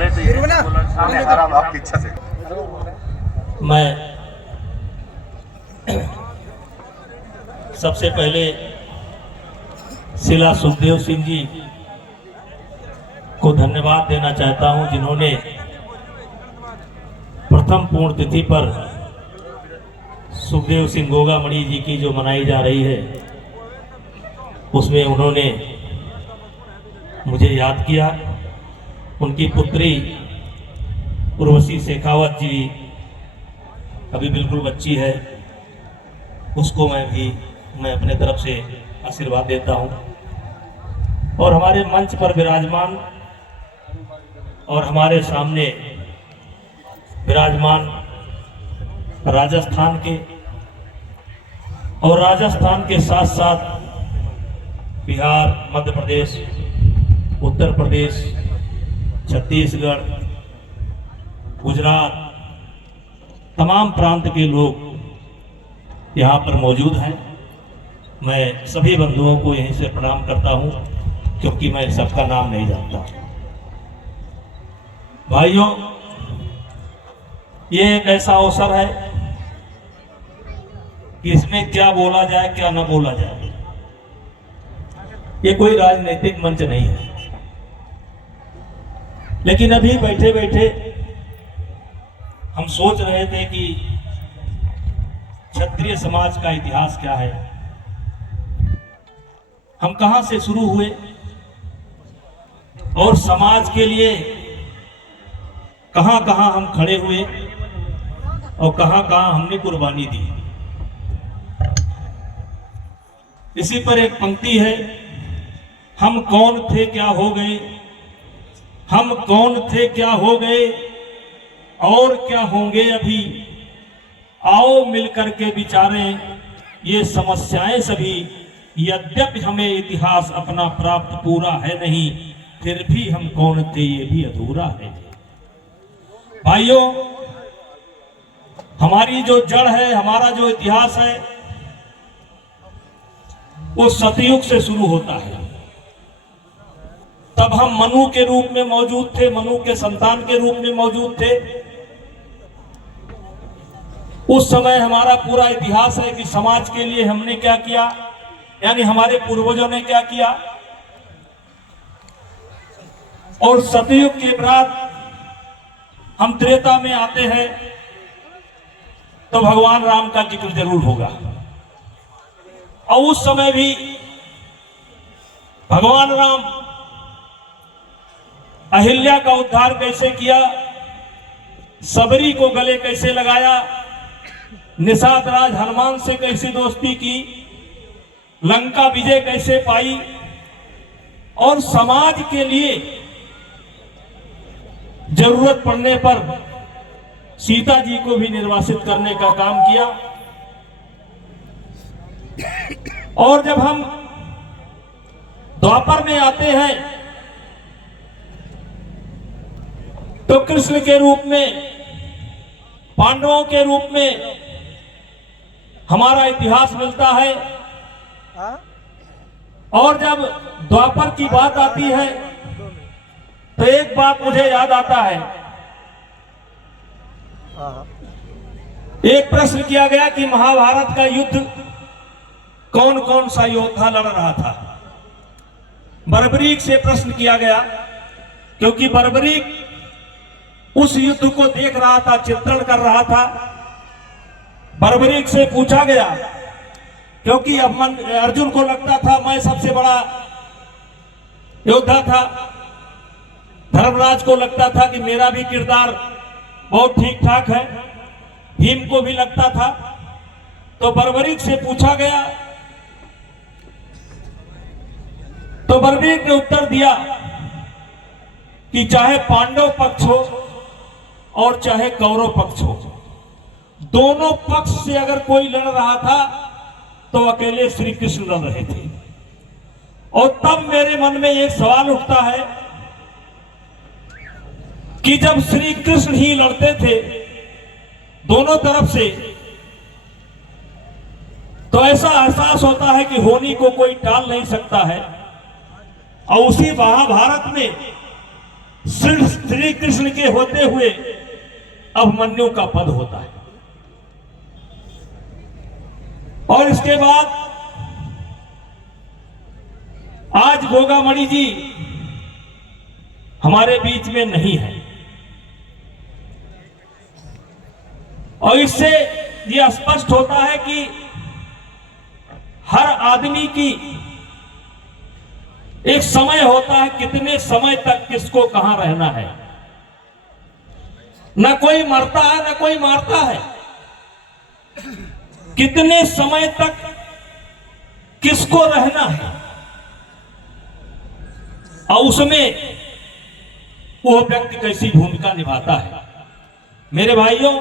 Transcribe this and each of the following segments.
चले तो सामने आराम आपकी इच्छा से। मैं सबसे पहले शिला सुखदेव सिंह जी को धन्यवाद देना चाहता हूं, जिन्होंने प्रथम पूर्ण तिथि पर सुखदेव सिंह गोगामणि जी की जो मनाई जा रही है उसमें उन्होंने मुझे याद किया। उनकी पुत्री उर्वशी शेखावत जी अभी बिल्कुल बच्ची है, उसको मैं अपने तरफ से आशीर्वाद देता हूं। और हमारे मंच पर विराजमान और हमारे सामने विराजमान राजस्थान के और राजस्थान के साथ साथ बिहार, मध्य प्रदेश, उत्तर प्रदेश, छत्तीसगढ़, गुजरात, तमाम प्रांत के लोग यहाँ पर मौजूद हैं। मैं सभी बंधुओं को यहीं से प्रणाम करता हूँ, क्योंकि मैं सबका नाम नहीं जानता। भाइयों, ये एक ऐसा अवसर है कि इसमें क्या बोला जाए क्या न बोला जाए। ये कोई राजनीतिक मंच नहीं है, लेकिन अभी बैठे बैठे हम सोच रहे थे कि क्षत्रिय समाज का इतिहास क्या है, हम कहां से शुरू हुए और समाज के लिए कहां कहां हम खड़े हुए और कहां कहां हमने कुर्बानी दी। इसी पर एक पंक्ति है, हम कौन थे क्या हो गए, हम कौन थे क्या हो गए और क्या होंगे अभी, आओ मिलकर के विचारें ये समस्याएं सभी। यद्यपि हमें इतिहास अपना प्राप्त पूरा है नहीं, फिर भी हम कौन थे ये भी अधूरा है। भाइयों, हमारी जो जड़ है, हमारा जो इतिहास है, वो सतयुग से शुरू होता है। तब हम मनु के रूप में मौजूद थे, मनु के संतान के रूप में मौजूद थे। उस समय हमारा पूरा इतिहास है कि समाज के लिए हमने क्या किया, यानी हमारे पूर्वजों ने क्या किया। और सतयुग के बाद हम त्रेता में आते हैं तो भगवान राम का जिक्र जरूर होगा। और उस समय भी भगवान राम अहिल्या का उद्धार कैसे किया, सबरी को गले कैसे लगाया, निषाद राज हनुमान से कैसे दोस्ती की, लंका विजय कैसे पाई, और समाज के लिए जरूरत पड़ने पर सीता जी को भी निर्वासित करने का काम किया। और जब हम द्वापर में आते हैं तो कृष्ण के रूप में, पांडवों के रूप में हमारा इतिहास मिलता है। और जब द्वापर की बात आती है तो एक बात मुझे याद आता है। एक प्रश्न किया गया कि महाभारत का युद्ध कौन कौन सा योद्धा लड़ रहा था। बर्बरीक से प्रश्न किया गया, क्योंकि बर्बरीक उस युद्ध को देख रहा था, चित्रण कर रहा था। बर्बरीक से पूछा गया, क्योंकि अब अर्जुन को लगता था मैं सबसे बड़ा योद्धा था, धर्मराज को लगता था कि मेरा भी किरदार बहुत ठीक ठाक है, भीम को भी लगता था। तो बर्बरीक से पूछा गया तो बर्बरीक ने उत्तर दिया कि चाहे पांडव पक्ष हो और चाहे कौरव पक्ष हो, दोनों पक्ष से अगर कोई लड़ रहा था तो अकेले श्री कृष्ण लड़ रहे थे। और तब मेरे मन में एक सवाल उठता है कि जब श्री कृष्ण ही लड़ते थे दोनों तरफ से, तो ऐसा एहसास होता है कि होनी को कोई टाल नहीं सकता है। और उसी महाभारत में श्री कृष्ण के होते हुए अभिमन्यु का पद होता है। और इसके बाद आज गोगामणि जी हमारे बीच में नहीं है, और इससे यह स्पष्ट होता है कि हर आदमी की एक समय होता है, कितने समय तक किसको कहां रहना है। न कोई मरता है न कोई मारता है, कितने समय तक किसको रहना है, और उसमें वो व्यक्ति कैसी भूमिका निभाता है। मेरे भाइयों,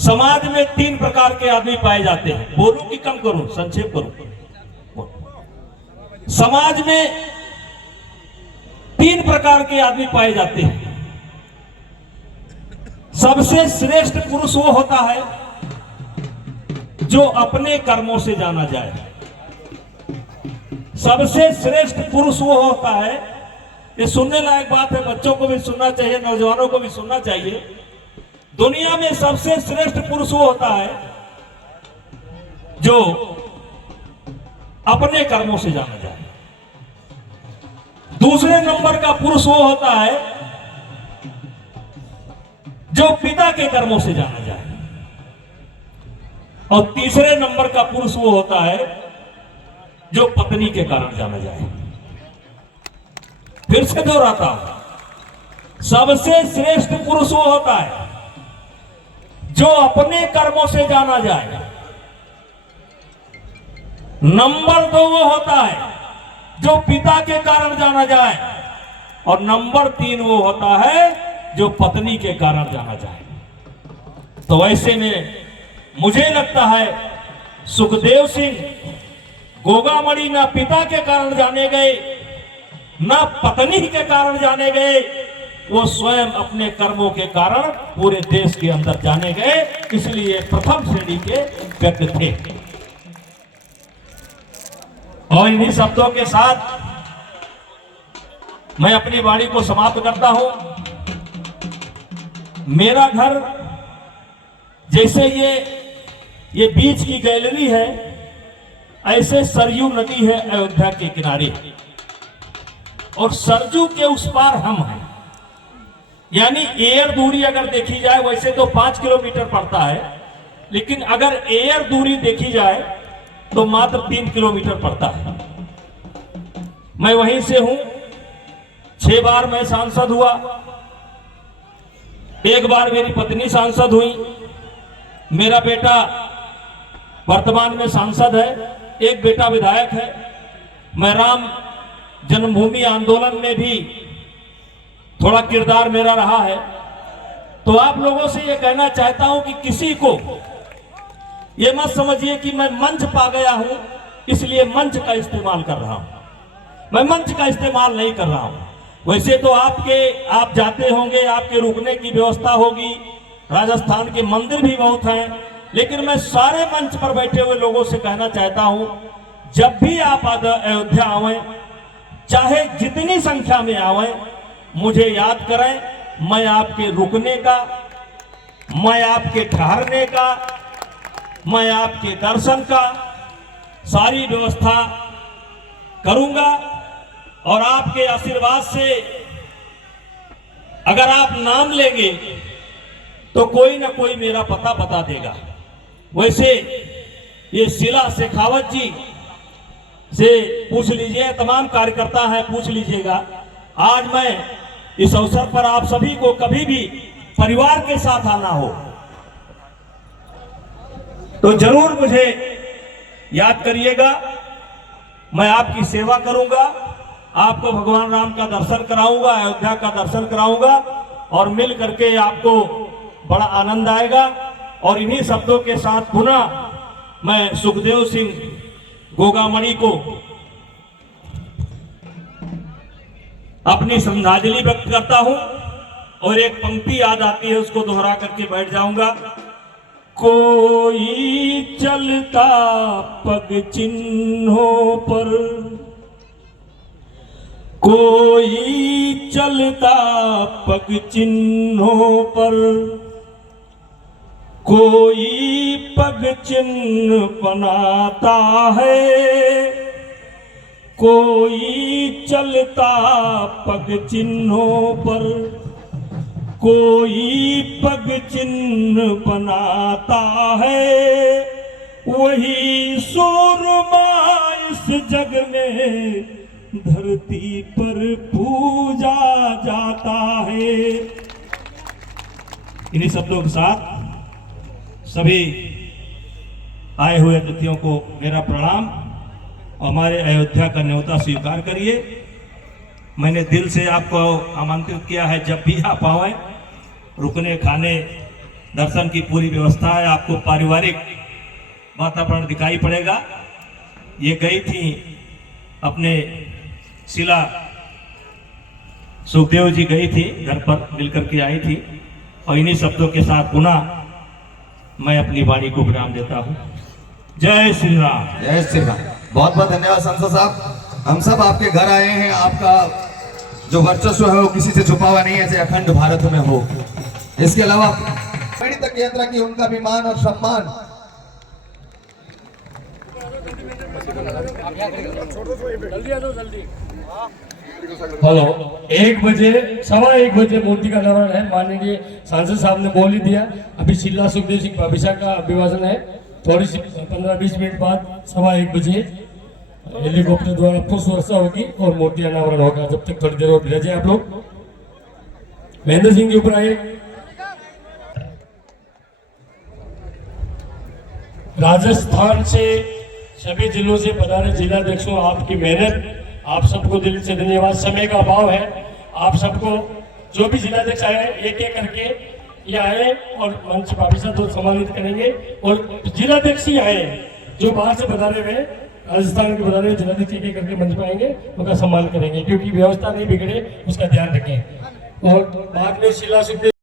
समाज में 3 प्रकार के आदमी पाए जाते हैं। बोलूं कि कम करूं, संक्षेप करूं? समाज में 3 प्रकार के आदमी पाए जाते हैं। सबसे श्रेष्ठ पुरुष वो होता है जो अपने कर्मों से जाना जाए। सबसे श्रेष्ठ पुरुष वो होता है, ये सुनने लायक बात है, बच्चों को भी सुनना चाहिए, नौजवानों को भी सुनना चाहिए। दुनिया में सबसे श्रेष्ठ पुरुष वो होता है जो अपने कर्मों से जाना जाए। दूसरे नंबर का पुरुष वो होता है जो पिता के कर्मों से जाना जाए, और तीसरे नंबर का पुरुष वो होता है जो पत्नी के कारण जाना जाए। फिर से दोहराता हूं, सबसे श्रेष्ठ पुरुष वो होता है जो अपने कर्मों से जाना जाए। नंबर 2 वो होता है जो पिता के कारण जाना जाए, और नंबर 3 वो होता है जो पत्नी के कारण जाना जाए। तो ऐसे में मुझे लगता है सुखदेव सिंह गोगामणि ना पिता के कारण जाने गए, ना पत्नी के कारण जाने गए, वो स्वयं अपने कर्मों के कारण पूरे देश के अंदर जाने गए, इसलिए प्रथम श्रेणी के व्यक्ति थे। और इन्हीं शब्दों के साथ मैं अपनी वाणी को समाप्त करता हूं। मेरा घर जैसे ये बीच की गैलरी है, ऐसे सरयू नदी है अयोध्या के किनारे, और सरजू के उस पार हम हैं। यानी एयर दूरी अगर देखी जाए, वैसे तो 5 किलोमीटर पड़ता है, लेकिन अगर एयर दूरी देखी जाए तो मात्र 3 किलोमीटर पड़ता है। मैं वहीं से हूं। 6 बार मैं सांसद हुआ, 1 बार मेरी पत्नी सांसद हुई, मेरा बेटा वर्तमान में सांसद है, एक बेटा विधायक है। मैं राम जन्मभूमि आंदोलन में भी थोड़ा किरदार मेरा रहा है। तो आप लोगों से यह कहना चाहता हूं कि किसी को यह मत समझिए कि मैं मंच पा गया हूं इसलिए मंच का इस्तेमाल कर रहा हूं। मैं मंच का इस्तेमाल नहीं कर रहा हूं। वैसे तो आप जाते होंगे, आपके रुकने की व्यवस्था होगी, राजस्थान के मंदिर भी बहुत हैं, लेकिन मैं सारे मंच पर बैठे हुए लोगों से कहना चाहता हूं, जब भी आप अयोध्या आवें, चाहे जितनी संख्या में आवें, मुझे याद करें। मैं आपके रुकने का, मैं आपके ठहरने का, मैं आपके दर्शन का सारी व्यवस्था करूंगा, और आपके आशीर्वाद से अगर आप नाम लेंगे तो कोई ना कोई मेरा पता बता देगा। वैसे ये शीला शेखावत जी से पूछ लीजिए, तमाम कार्यकर्ता हैं, पूछ लीजिएगा। आज मैं इस अवसर पर आप सभी को कभी भी परिवार के साथ आना हो तो जरूर मुझे याद करिएगा। मैं आपकी सेवा करूंगा, आपको भगवान राम का दर्शन कराऊंगा, अयोध्या का दर्शन कराऊंगा, और मिल करके आपको बड़ा आनंद आएगा। और इन्हीं शब्दों के साथ पुनः मैं सुखदेव सिंह गोगामणि को अपनी श्रद्धांजलि व्यक्त करता हूं, और एक पंक्ति याद आती है, उसको दोहरा करके बैठ जाऊंगा। कोई चलता पग चिन्हों पर, कोई चलता पग चिन्हों पर, कोई पग चिन्ह बनाता है, कोई चलता पग चिन्हों पर, कोई पग चिन्ह बनाता है, वही सूरमा इस जग में धरती पर पूजा जाता है। इन्हीं शब्दों के साथ सभी आए हुए अतिथियों को मेरा प्रणाम। हमारे अयोध्या का न्योता स्वीकार करिए। मैंने दिल से आपको आमंत्रित किया है, जब भी आप आएं, रुकने खाने दर्शन की पूरी व्यवस्था है। आपको पारिवारिक वातावरण दिखाई पड़ेगा। ये गई थी अपने शिला सुखदेव जी गई थी, घर पर मिलकर के आई थी। और इन्हीं शब्दों के साथ पुनः मैं अपनी वाणी को विराम देता हूँ। जय श्री राम। जय श्री राम। बहुत बहुत धन्यवाद सांसद साहब। हम सब आपके घर आए हैं। आपका जो वर्चस्व है वो किसी से छुपा हुआ नहीं है, ऐसे अखंड भारत में हो। इसके अलावा पीढ़ी तक यात्रा की उनका भी मान और सम्मान। हेलो, 1 बजे 1:15 बजे मूर्ति का निर्माण है। माननीय सांसद साहब ने बोल ही दिया। अभी शिला सुखदेव सिंह भाभीसा का अभिभाषण है। थोड़ी सी 15-20 मिनट बाद 1:15 बजे हेलीकॉप्टर द्वारा पुष्प वर्षा होगी और मूर्ति अनावरण होगा। जब तक थोड़ी देर और रह जाए आप लोग। महेंद्र सिंह के ऊपर आए। राजस्थान से सभी जिलों से पधारे जिलाध्यक्षों, आपकी मेहनत, आप सबको दिल से धन्यवाद। समय का अभाव है, आप सबको जो भी जिलाध्यक्ष आए एक एक करके ये आए और मंच भाभीसा तो सम्मानित करेंगे। और जिलाध्यक्ष ही आए जो बाहर से पधारे हुए राजस्थान के पधारे हुए जिलाध्यक्ष एक एक करके मंच में आएंगे, उनका सम्मान करेंगे, क्योंकि व्यवस्था नहीं बिगड़े उसका ध्यान रखें। और बाद में शिला सुखदेव